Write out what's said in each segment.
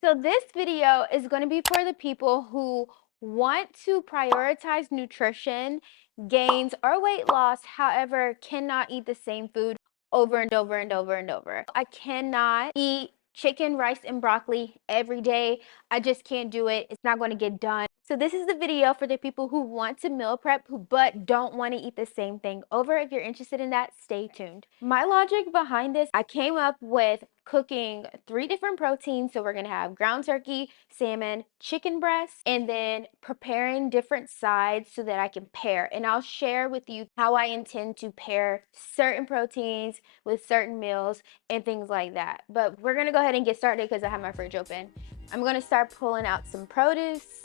So this video is going to be for the people who want to prioritize nutrition, gains, or weight loss, however, cannot eat the same food over and over and over and over. I cannot eat chicken, rice, and broccoli every day. I just can't do it. It's not going to get done. So this is the video for the people who want to meal prep but don't want to eat the same thing over. If you're interested in that, stay tuned. My logic behind this, I came up with cooking 3 different proteins. So we're going to have ground turkey, salmon, chicken breast, and then preparing different sides so that I can pair. And I'll share with you how I intend to pair certain proteins with certain meals and things like that. But we're going to go ahead and get started because I have my fridge open. I'm going to start pulling out some produce.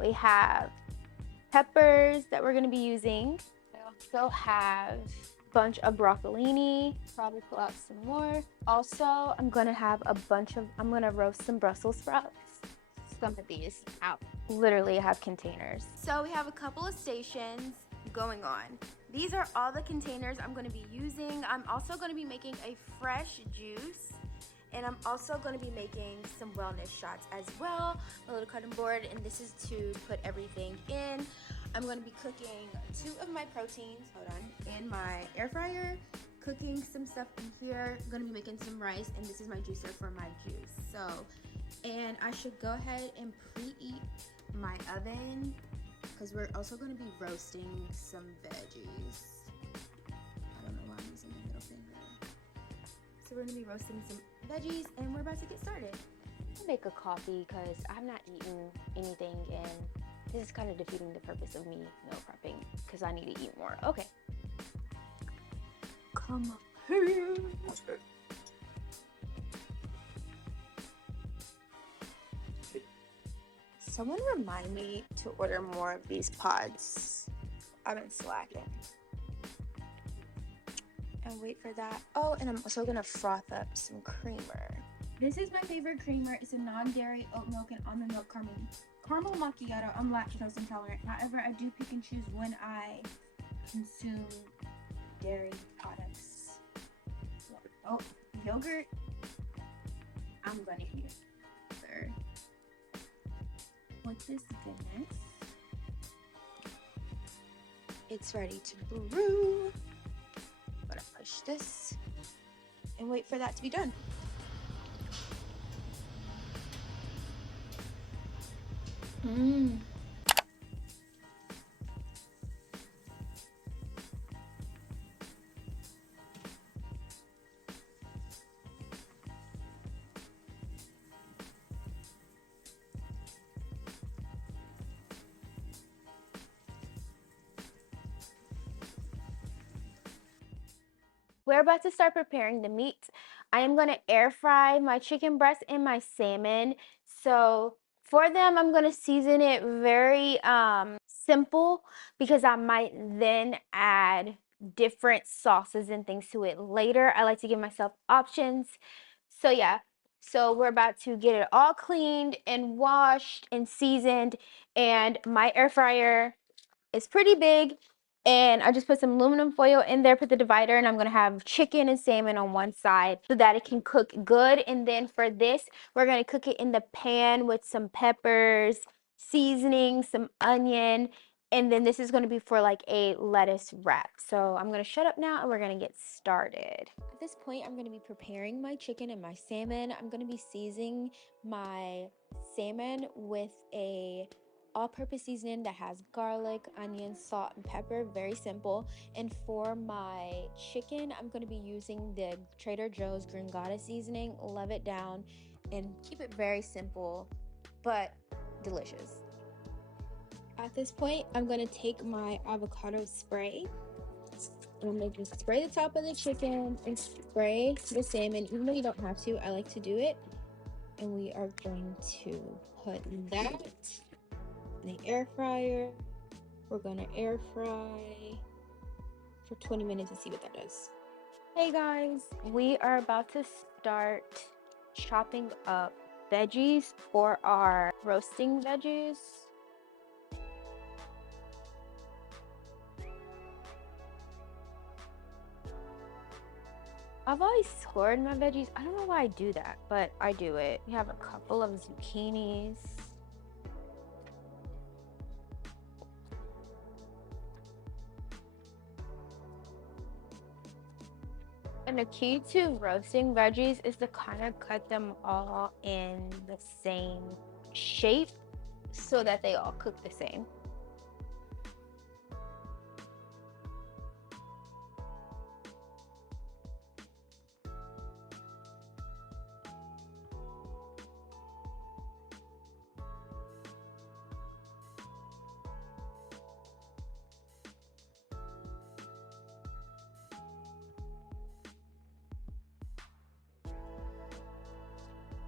We have peppers that we're going to be using. I also have a bunch of broccolini. Probably pull out some more. Also, I'm going to roast some Brussels sprouts. Some of these out. Literally have containers. So we have a couple of stations going on. These are all the containers I'm going to be using. I'm also going to be making a fresh juice. And I'm also going to be making some wellness shots as well. A little cutting board, and this is to put everything in. I'm going to be cooking 2 of my proteins, in my air fryer. Cooking some stuff in here. I'm going to be making some rice, and this is my juicer for my juice. So, and I should go ahead and preheat my oven because we're also going to be roasting some veggies. I don't know why I'm using my middle finger. So we're gonna be roasting some veggies and we're about to get started. I'll make a coffee because I'm not eating anything and this is kind of defeating the purpose of me meal prepping because I need to eat more. Okay. Come up here. Someone remind me to order more of these pods. I've been slacking. And wait for that. Oh, and I'm also gonna froth up some creamer. This is my favorite creamer. It's a non-dairy oat milk and almond milk caramel macchiato. I'm lactose intolerant. However, I do pick and choose when I consume dairy products. Oh, yogurt. I'm gonna use it. With this goodness, it's ready to brew. I'm gonna push this and wait for that to be done. We're about to start preparing the meat. I am going to air fry my chicken breast and my salmon. So for them, I'm going to season it very simple because I might then add different sauces and things to it later. I like to give myself options. So yeah, so we're about to get it all cleaned and washed and seasoned. And my air fryer is pretty big. And I just put some aluminum foil in there, put the divider, and I'm going to have chicken and salmon on one side so that it can cook good. And then for this, we're going to cook it in the pan with some peppers, seasoning, some onion, and then this is going to be for like a lettuce wrap. So I'm going to shut up now and we're going to get started. At this point, I'm going to be preparing my chicken and my salmon. I'm going to be seasoning my salmon with a all-purpose seasoning that has garlic, onion, salt, and pepper. Very simple. And for my chicken, I'm going to be using the Trader Joe's Gringada seasoning. Love it down and keep it very simple but delicious. At this point, I'm going to take my avocado spray. I'm going to just spray the top of the chicken and spray the salmon. Even though you don't have to, I like to do it. And we are going to put that in the air fryer. We're gonna air fry for 20 minutes and see what that does. Hey guys, we are about to start chopping up veggies for our roasting veggies. I've always stored my veggies. I don't know why I do that, but I do it. We have a couple of zucchinis. And the key to roasting veggies is to kind of cut them all in the same shape so that they all cook the same.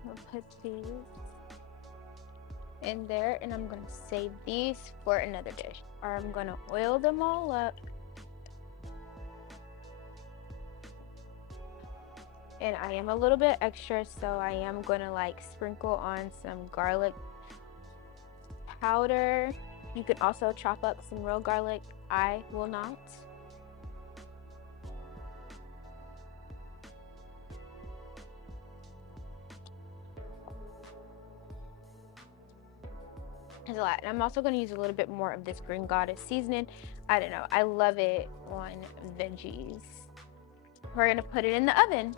I'll put these in there and I'm gonna save these for another dish. Or I'm gonna oil them all up. And I am a little bit extra, so I am gonna like sprinkle on some garlic powder. You can also chop up some real garlic. I will not. There's a lot. And I'm also going to use a little bit more of this Green Goddess seasoning. I don't know. I love it on veggies. We're going to put it in the oven.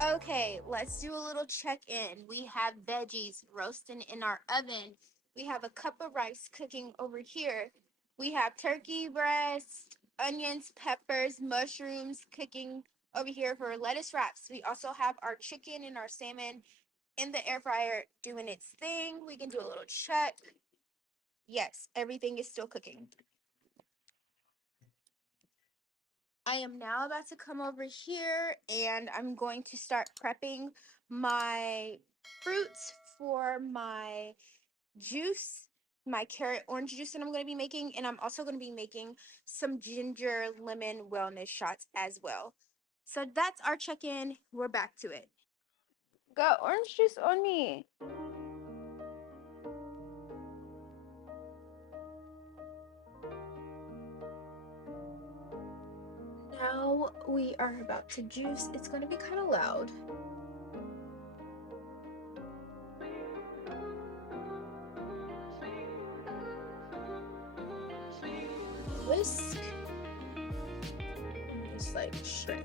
Okay, let's do a little check-in. We have veggies roasting in our oven. We have a cup of rice cooking over here. We have turkey breast, onions, peppers, mushrooms cooking over here for lettuce wraps. We also have our chicken and our salmon in the air fryer doing its thing. We can do a little check. Yes, everything is still cooking. I am now about to come over here and I'm going to start prepping my fruits for my juice, my carrot orange juice that I'm going to be making. And I'm also going to be making some ginger lemon wellness shots as well. So that's our check-in. We're back to it. Got orange juice on me. Now we are about to juice. It's going to be kind of loud. Whisk. And just like strain it.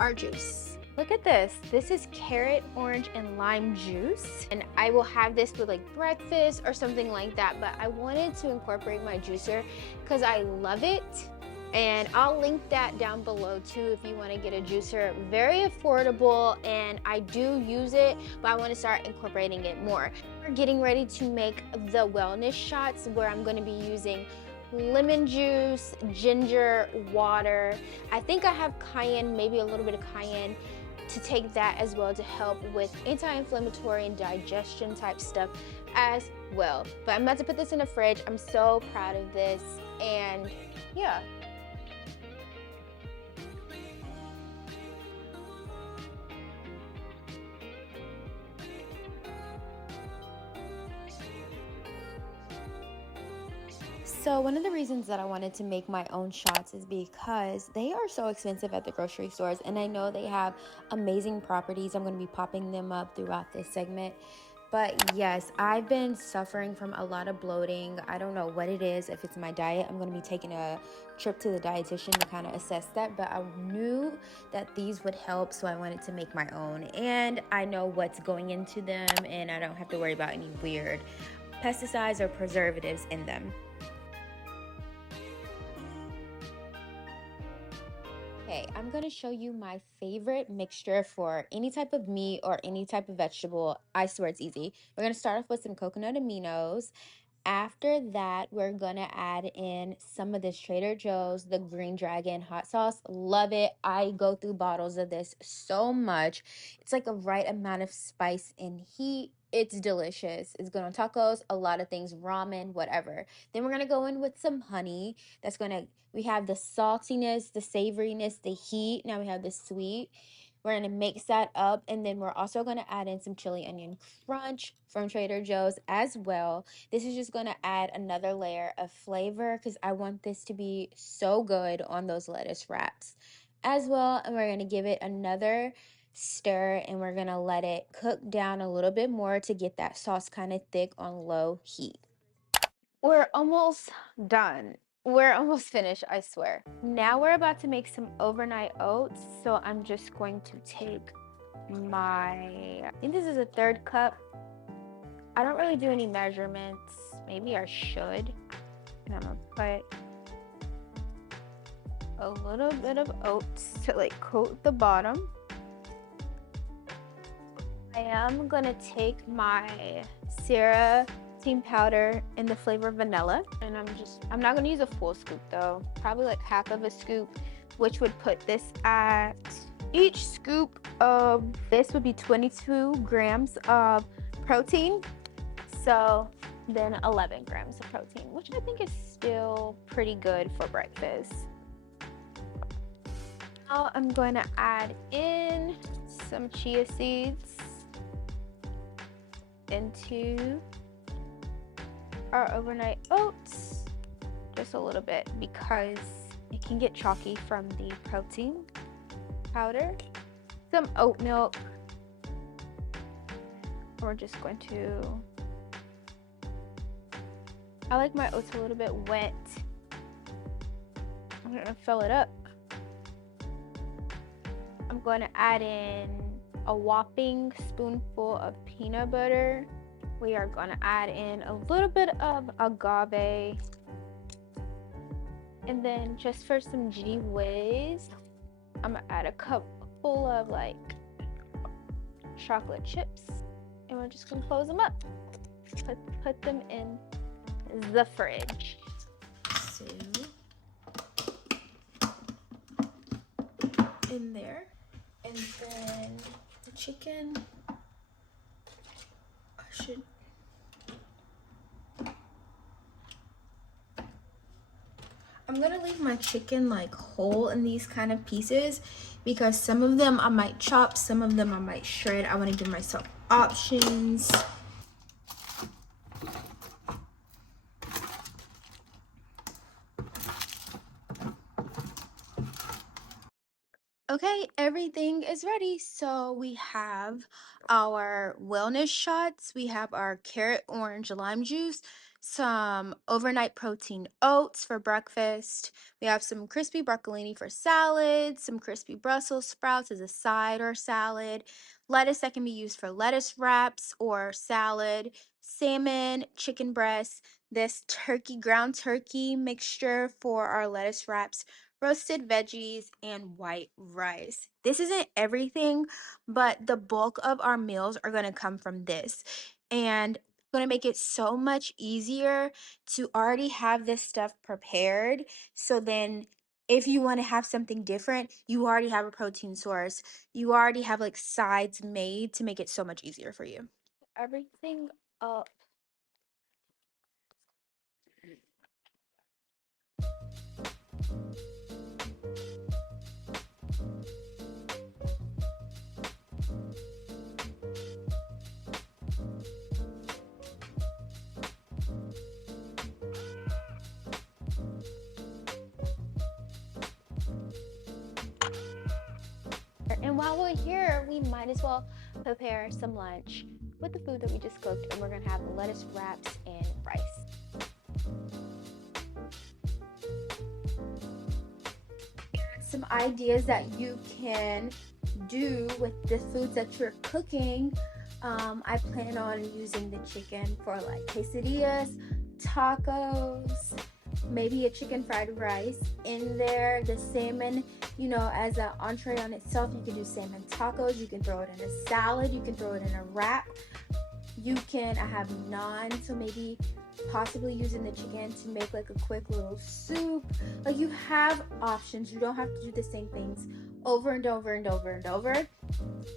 Our juice. Look at this. This is carrot, orange, and lime juice. And I will have this with like breakfast or something like that. But I wanted to incorporate my juicer because I love it. And I'll link that down below too if you want to get a juicer. Very affordable and I do use it, but I want to start incorporating it more. We're getting ready to make the wellness shots where I'm going to be using lemon juice, ginger, water. I think I have cayenne, maybe a little bit of cayenne to take that as well to help with anti-inflammatory and digestion type stuff as well. But I'm about to put this in the fridge. I'm so proud of this and yeah. So one of the reasons that I wanted to make my own shots is because they are so expensive at the grocery stores and I know they have amazing properties. I'm going to be popping them up throughout this segment. But yes, I've been suffering from a lot of bloating. I don't know what it is. If it's my diet, I'm going to be taking a trip to the dietitian to kind of assess that. But I knew that these would help, so I wanted to make my own. And I know what's going into them and I don't have to worry about any weird pesticides or preservatives in them. Okay, I'm going to show you my favorite mixture for any type of meat or any type of vegetable. I swear it's easy. We're going to start off with some coconut aminos. After that, we're going to add in some of this Trader Joe's, the Green Dragon hot sauce. Love it. I go through bottles of this so much. It's like a right amount of spice and heat. It's delicious. It's good on tacos, a lot of things, ramen, whatever. Then we're going to go in with some honey. We have the saltiness, the savoriness, the heat. Now we have the sweet. We're going to mix that up, and then we're also going to add in some chili onion crunch from Trader Joe's as well. This is just going to add another layer of flavor because I want this to be so good on those lettuce wraps as well. And we're going to give it another stir, and we're going to let it cook down a little bit more to get that sauce kind of thick on low heat. We're almost done. We're almost finished, I swear. Now we're about to make some overnight oats. So I'm just going to take I think this is a 1/3 cup. I don't really do any measurements. Maybe I should. And I'm gonna put a little bit of oats to like coat the bottom. I am gonna take my CIRA powder in the flavor vanilla, and I'm not gonna use a full scoop though, probably like half of a scoop, which would put this at, each scoop of this would be 22 grams of protein, so then 11 grams of protein, which I think is still pretty good for breakfast. Now I'm going to add in some chia seeds into our overnight oats, just a little bit because it can get chalky from the protein powder. Some oat milk. We're just going to, I like my oats a little bit wet. I'm gonna fill it up. I'm going to add in a whopping spoonful of peanut butter. We are going to add in a little bit of agave. And then just for some gee whiz, I'm going to add a cup full of like chocolate chips. And we're just going to close them up. Put them in the fridge. So, in there. And then the chicken, I'm gonna leave my chicken like whole in these kind of pieces because some of them I might chop, some of them I might shred. I want to give myself options. Okay, everything is ready. So we have our wellness shots, we have our carrot orange lime juice, some overnight protein oats for breakfast, we have some crispy broccolini for salad, some crispy Brussels sprouts as a side or salad, lettuce that can be used for lettuce wraps or salad, salmon, chicken breast, this ground turkey mixture for our lettuce wraps, roasted veggies, and white rice. This isn't everything, but the bulk of our meals are going to come from this. And going to make it so much easier to already have this stuff prepared. So then if you want to have something different, you already have a protein source. You already have like sides made to make it so much easier for you. Everything up. And while we're here, we might as well prepare some lunch with the food that we just cooked, and we're gonna have lettuce wraps and rice. Some ideas that you can do with the foods that you're cooking. I plan on using the chicken for like quesadillas, tacos, maybe a chicken fried rice in there. The salmon, you know, as an entree on itself, you can do salmon tacos, you can throw it in a salad, you can throw it in a wrap. I have naan, so maybe possibly using the chicken to make like a quick little soup. Like, you have options. You don't have to do the same things over and over and over and over.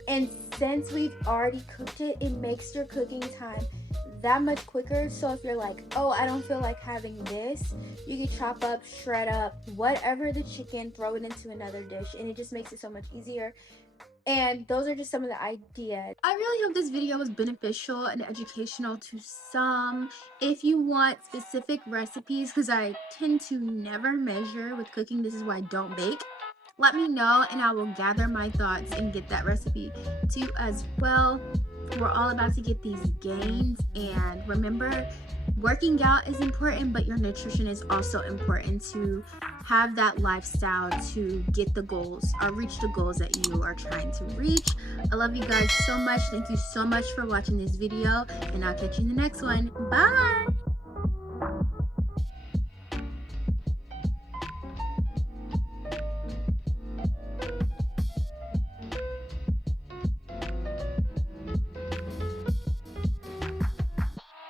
And since we've already cooked it, it makes your cooking time that much quicker. So if you're like, oh, I don't feel like having this, you can chop up, shred up, whatever the chicken, throw it into another dish, and it just makes it so much easier. And those are just some of the ideas. I really hope this video was beneficial and educational to some. If you want specific recipes, because I tend to never measure with cooking, this is why I don't bake, let me know and I will gather my thoughts and get that recipe to you as well. We're all about to get these gains, and remember, working out is important, but your nutrition is also important to have that lifestyle to get the goals or reach the goals that you are trying to reach. I love you guys so much. Thank you so much for watching this video, and I'll catch you in the next one. Bye.